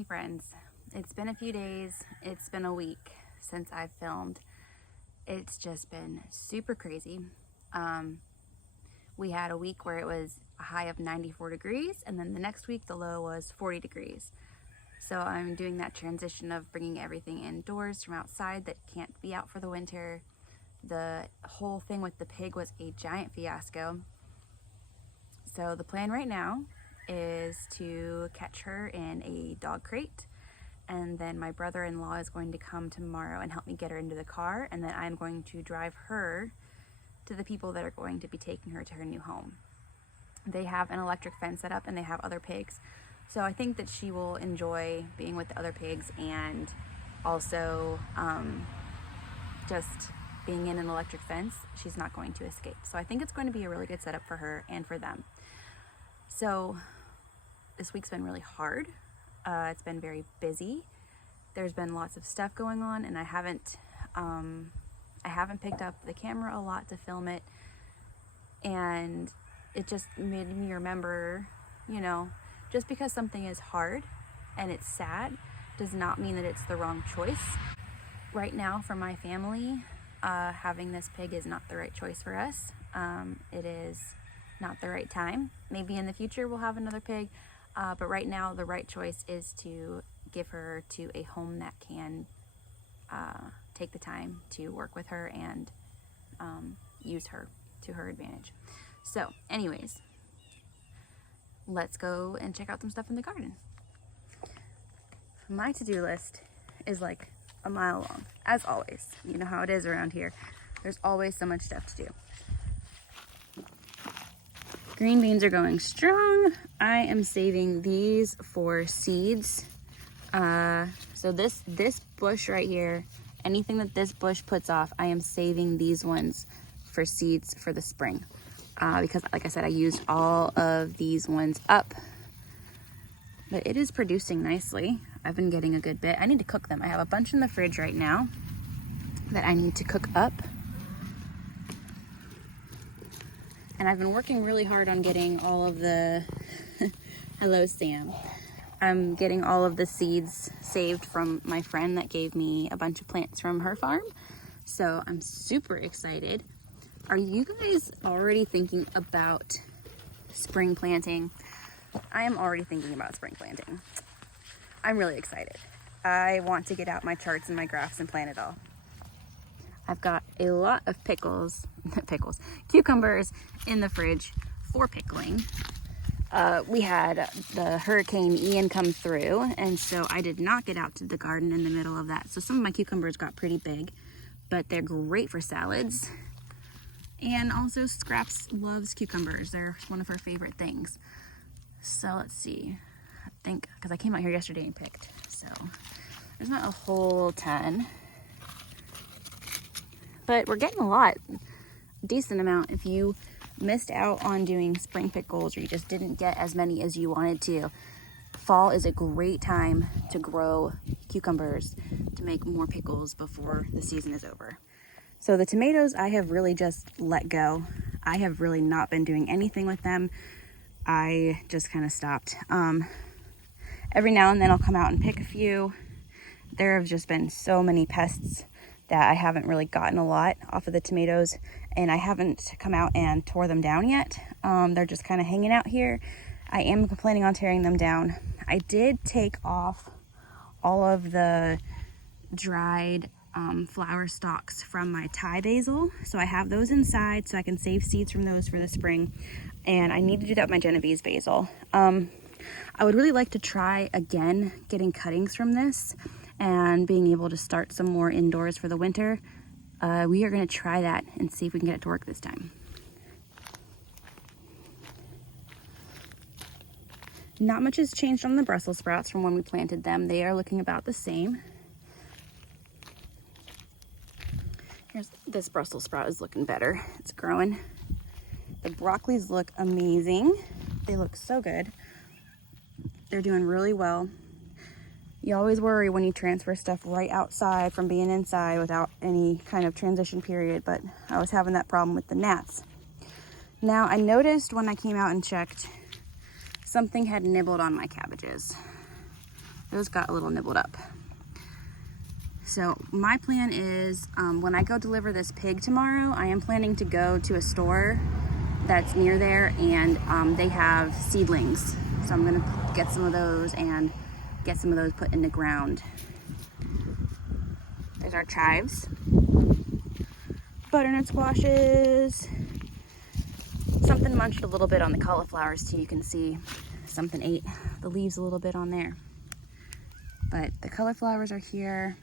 Hey friends, it's been a few days, it's been a week since I've filmed. It's just been super crazy. We had a week where it was a high of 94 degrees and then the next week the low was 40 degrees. So I'm doing that transition of bringing everything indoors from outside that can't be out for the winter. The whole thing with the pig was a giant fiasco. So the plan right now is to catch her in a dog crate, and then my brother-in-law is going to come tomorrow and help me get her into the car, and then I'm going to drive her to the people that are going to be taking her to her new home. They have an electric fence set up and they have other pigs, so I think that she will enjoy being with the other pigs and also just being in an electric fence. She's not going to escape, so I think it's going to be a really good setup for her and for them. So this week's been really hard. It's been very busy. There's been lots of stuff going on, and I haven't picked up the camera a lot to film it, and it just made me remember, just because something is hard and it's sad does not mean that it's the wrong choice. Right now, for my family, having this pig is not the right choice for us. It is not the right time. Maybe in the future we'll have another pig, but right now the right choice is to give her to a home that can take the time to work with her and use her to her advantage. So anyways, let's go and check out some stuff in the garden. My to-do list is like a mile long, as always. You know how it is around here. There's always so much stuff to do. Green beans are going strong. I am saving these for seeds. So this bush right here, anything that this bush puts off, I am saving these ones for seeds for the spring. Because like I said, I used all of these ones up. But it is producing nicely. I've been getting a good bit. I need to cook them. I have a bunch in the fridge right now that I need to cook up. And I've been working really hard on getting all of the, hello Sam. I'm getting all of the seeds saved from my friend that gave me a bunch of plants from her farm. So I'm super excited. Are you guys already thinking about spring planting? I am already thinking about spring planting. I'm really excited. I want to get out my charts and my graphs and plant it all. I've got a lot of cucumbers in the fridge for pickling. We had the Hurricane Ian come through, and so I did not get out to the garden in the middle of that. So some of my cucumbers got pretty big, but they're great for salads. And also Scraps loves cucumbers. They're one of her favorite things. So let's see. I think, because I came out here yesterday and picked, so there's not a whole ton. But we're getting a lot, decent amount. If you missed out on doing spring pickles or you just didn't get as many as you wanted to, fall is a great time to grow cucumbers to make more pickles before the season is over. So the tomatoes I have really just let go. I have really not been doing anything with them. I just kind of stopped. Every now and then I'll come out and pick a few. There have just been so many pests that I haven't really gotten a lot off of the tomatoes, and I haven't come out and tore them down yet. They're just kind of hanging out here. I am planning on tearing them down. I did take off all of the dried flower stalks from my Thai basil, so I have those inside so I can save seeds from those for the spring, and I need to do that with my Genovese basil. I would really like to try again getting cuttings from this and being able to start some more indoors for the winter. We are going to try that and see if we can get it to work this time. Not much has changed on the Brussels sprouts from when we planted them. They are looking about the same. Here's this Brussels sprout is looking better. It's growing. The broccolis look amazing. They look so good. They're doing really well. You always worry when you transfer stuff right outside from being inside without any kind of transition period, but I was having that problem with the gnats. Now, I noticed when I came out and checked, something had nibbled on my cabbages. Those got a little nibbled up. So my plan is when I go deliver this pig tomorrow, I am planning to go to a store that's near there, and they have seedlings. So I'm gonna get some of those and get some of those put in the ground. There's our chives. Butternut squashes. Something munched a little bit on the cauliflowers too. You can see something ate the leaves a little bit on there. But the cauliflowers are here.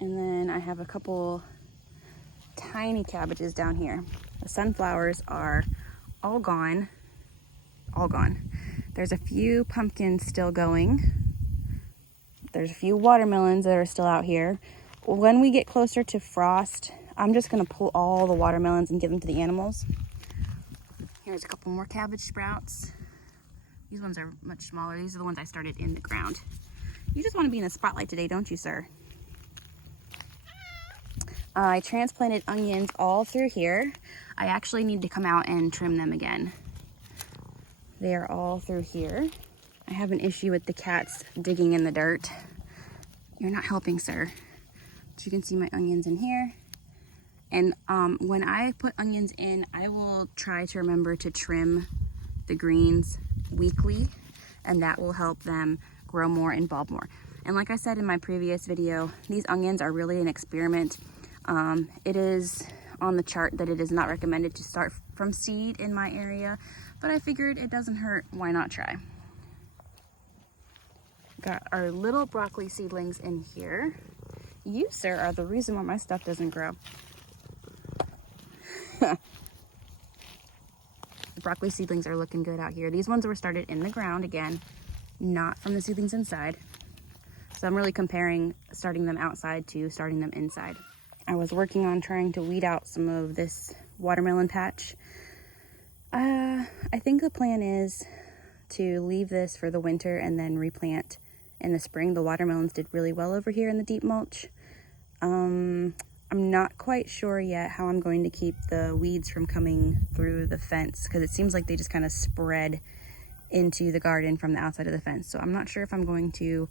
And then I have a couple tiny cabbages down here. The sunflowers are all gone. All gone. There's a few pumpkins still going. There's a few watermelons that are still out here. When we get closer to frost, I'm just gonna pull all the watermelons and give them to the animals. Here's a couple more cabbage sprouts. These ones are much smaller. These are the ones I started in the ground. You just want to be in the spotlight today, don't you, sir? I transplanted onions all through here. I actually need to come out and trim them again. They are all through here. I have an issue with the cats digging in the dirt. You're not helping, sir. But you can see my onions in here. And when I put onions in, I will try to remember to trim the greens weekly, and that will help them grow more and bulb more. And like I said in my previous video, these onions are really an experiment. It is on the chart that it is not recommended to start from seed in my area, but I figured it doesn't hurt, why not try? Got our little broccoli seedlings in here. You, sir, are the reason why my stuff doesn't grow. The broccoli seedlings are looking good out here. These ones were started in the ground again, not from the seedlings inside. So I'm really comparing starting them outside to starting them inside. I was working on trying to weed out some of this watermelon patch. I think the plan is to leave this for the winter and then replant in the spring. The watermelons did really well over here in the deep mulch. I'm not quite sure yet how I'm going to keep the weeds from coming through the fence, because it seems like they just kind of spread into the garden from the outside of the fence. So I'm not sure if I'm going to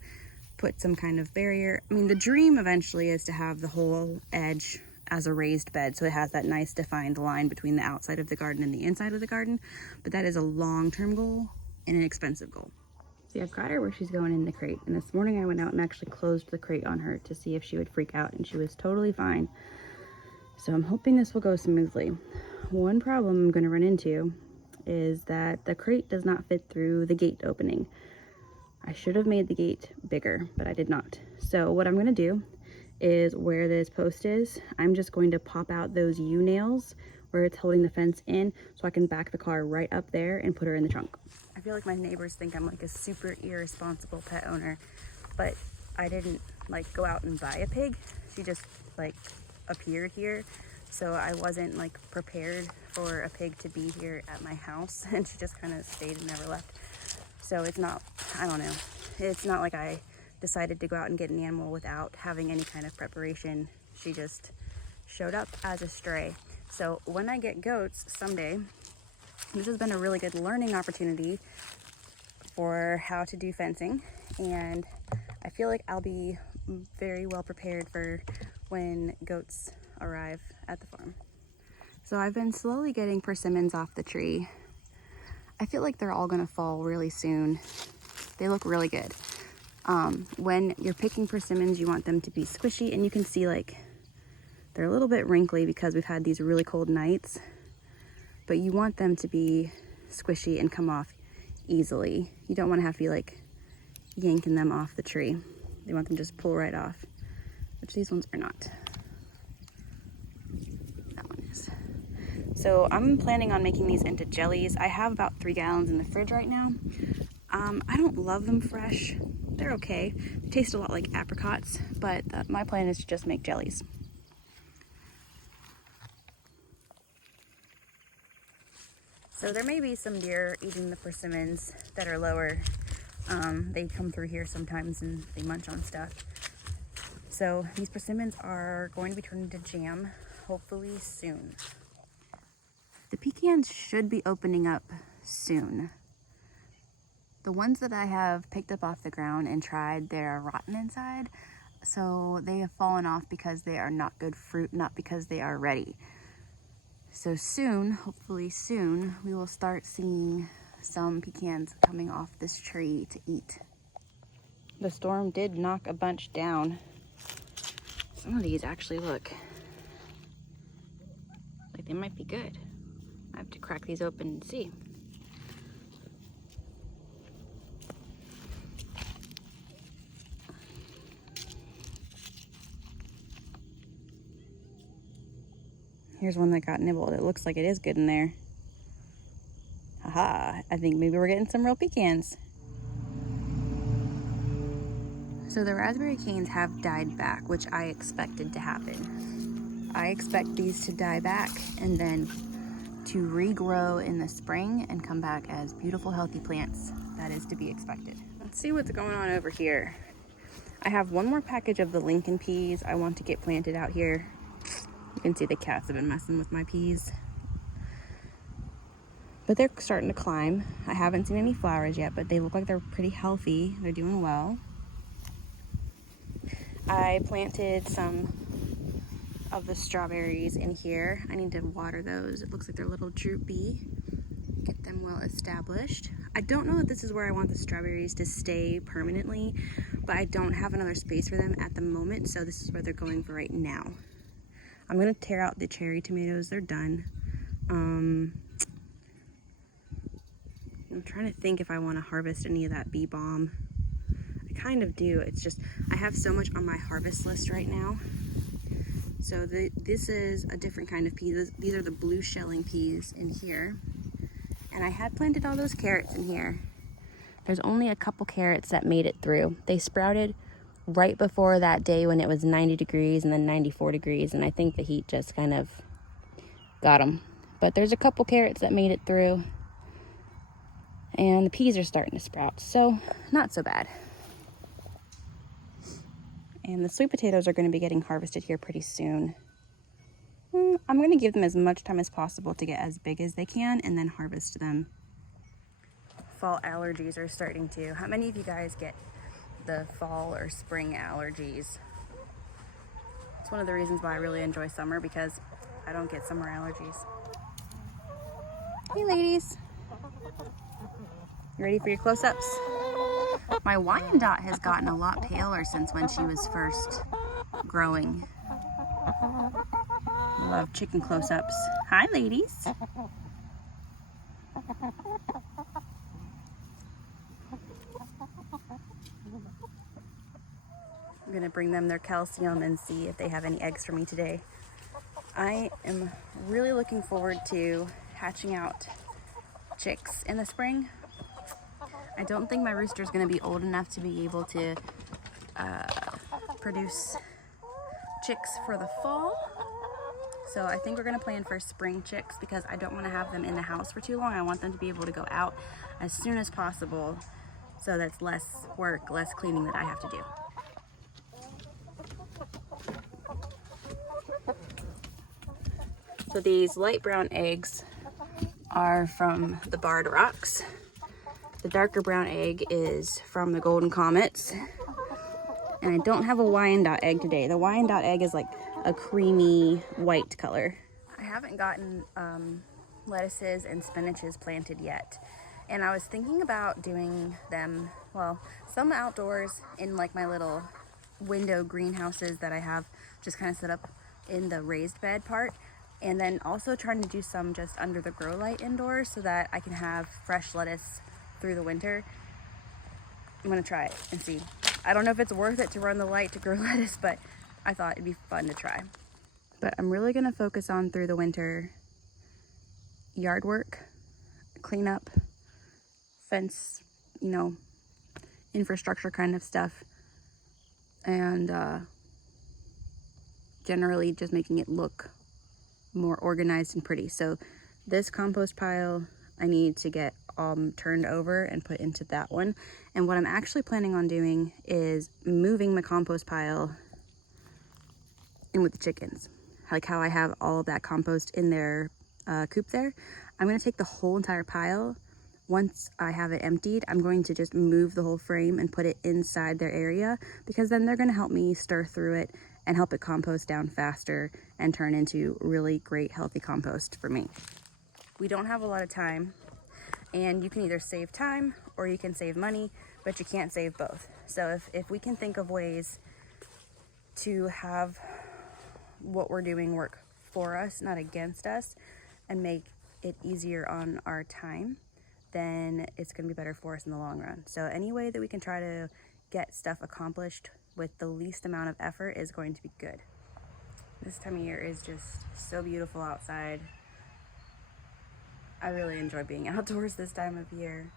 put some kind of barrier. I mean, the dream eventually is to have the whole edge as a raised bed, so it has that nice defined line between the outside of the garden and the inside of the garden. But that is a long-term goal and an expensive goal. See, I've got her where she's going in the crate, and this morning I went out and actually closed the crate on her to see if she would freak out, and she was totally fine. So I'm hoping this will go smoothly. One problem I'm going to run into is that the crate does not fit through the gate opening. I should have made the gate bigger, but I did not. So what I'm going to do is, where this post is, I'm just going to pop out those U-nails where it's holding the fence in, so I can back the car right up there and put her in the trunk. I feel like my neighbors think I'm like a super irresponsible pet owner, but I didn't like go out and buy a pig. She just like appeared here, so I wasn't like prepared for a pig to be here at my house, and she just kind of stayed and never left. So it's not, I don't know, it's not like I decided to go out and get an animal without having any kind of preparation. She just showed up as a stray. So when I get goats someday, this has been a really good learning opportunity for how to do fencing, and I feel like I'll be very well prepared for when goats arrive at the farm. So I've been slowly getting persimmons off the tree. I feel like they're all gonna fall really soon. They look really good. When you're picking persimmons, you want them to be squishy, and you can see like they're a little bit wrinkly because we've had these really cold nights, but you want them to be squishy and come off easily. You don't want to have to be like yanking them off the tree. You want them to just pull right off, which these ones are not. That one is. So I'm planning on making these into jellies. I have about 3 gallons in the fridge right now. I don't love them fresh. They're okay. They taste a lot like apricots, but my plan is to just make jellies. So there may be some deer eating the persimmons that are lower. They come through here sometimes and they munch on stuff. So these persimmons are going to be turned into jam, hopefully soon. The pecans should be opening up soon. The ones that I have picked up off the ground and tried, they're rotten inside. So they have fallen off because they are not good fruit, not because they are ready. So soon, hopefully soon, we will start seeing some pecans coming off this tree to eat. The storm did knock a bunch down. Some of these actually look like they might be good. I have to crack these open and see. Here's one that got nibbled. It looks like it is good in there. Haha, I think maybe we're getting some real pecans. So the raspberry canes have died back, which I expected to happen. I expect these to die back and then to regrow in the spring and come back as beautiful, healthy plants. That is to be expected. Let's see what's going on over here. I have one more package of the Lincoln peas I want to get planted out here. You can see the cats have been messing with my peas. But they're starting to climb. I haven't seen any flowers yet, but they look like they're pretty healthy. They're doing well. I planted some of the strawberries in here. I need to water those. It looks like they're a little droopy. Get them well established. I don't know if this is where I want the strawberries to stay permanently, but I don't have another space for them at the moment, so this is where they're going for right now. I'm gonna tear out the cherry tomatoes. They're done. I'm trying to think if I want to harvest any of that bee balm. I kind of do. It's just I have so much on my harvest list right now. So this is a different kind of pea. These are the blue shelling peas in here. And I had planted all those carrots in here. There's only a couple carrots that made it through. They sprouted right before that day when it was 90 degrees and then 94 degrees. And I think the heat just kind of got them. But there's a couple carrots that made it through. And the peas are starting to sprout. So not so bad. And the sweet potatoes are going to be getting harvested here pretty soon. I'm going to give them as much time as possible to get as big as they can and then harvest them. Fall allergies are starting to. How many of you guys get the fall or spring allergies? It's one of the reasons why I really enjoy summer, because I don't get summer allergies. Hey ladies. You ready for your close-ups? My Wyandotte has gotten a lot paler since when she was first growing. I love chicken close-ups. Hi, ladies. I'm gonna bring them their calcium and see if they have any eggs for me today. I am really looking forward to hatching out chicks in the spring. I don't think my rooster is going to be old enough to be able to produce chicks for the fall. So I think we're going to plan for spring chicks because I don't want to have them in the house for too long. I want them to be able to go out as soon as possible. So that's less work, less cleaning that I have to do. So these light brown eggs are from the barred rocks. The darker brown egg is from the golden comets. And I don't have a Wyandotte egg today. The Wyandotte egg is like a creamy white color. I haven't gotten lettuces and spinaches planted yet. And I was thinking about doing them, well, some outdoors in like my little window greenhouses that I have just kind of set up in the raised bed part. And then also trying to do some just under the grow light indoors so that I can have fresh lettuce through the winter. I'm gonna try it and see. I don't know if it's worth it to run the light to grow lettuce, but I thought it'd be fun to try. But I'm really gonna focus on through the winter yard work, cleanup, fence, infrastructure kind of stuff, and generally just making it look more organized and pretty. So this compost pile I need to get turned over and put into that one. And what I'm actually planning on doing is moving my compost pile in with the chickens. Like how I have all of that compost in their coop there. I'm going to take the whole entire pile, once I have it emptied, I'm going to just move the whole frame and put it inside their area, because then they're going to help me stir through it and help it compost down faster and turn into really great healthy compost for me. We don't have a lot of time, and you can either save time or you can save money, but you can't save both. So if we can think of ways to have what we're doing work for us, not against us, and make it easier on our time, then it's going to be better for us in the long run. So any way that we can try to get stuff accomplished with the least amount of effort is going to be good. This time of year is just so beautiful outside. I really enjoy being outdoors this time of year.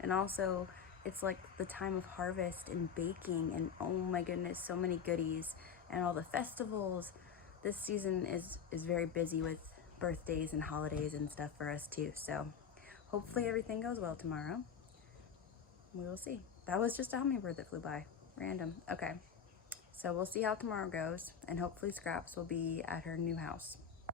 And also, it's like the time of harvest and baking, and oh my goodness, so many goodies and all the festivals. This season is very busy with birthdays and holidays and stuff for us too. So hopefully everything goes well tomorrow. We will see. That was just a hummingbird that flew by. Random. Okay. So we'll see how tomorrow goes, and hopefully Scraps will be at her new house.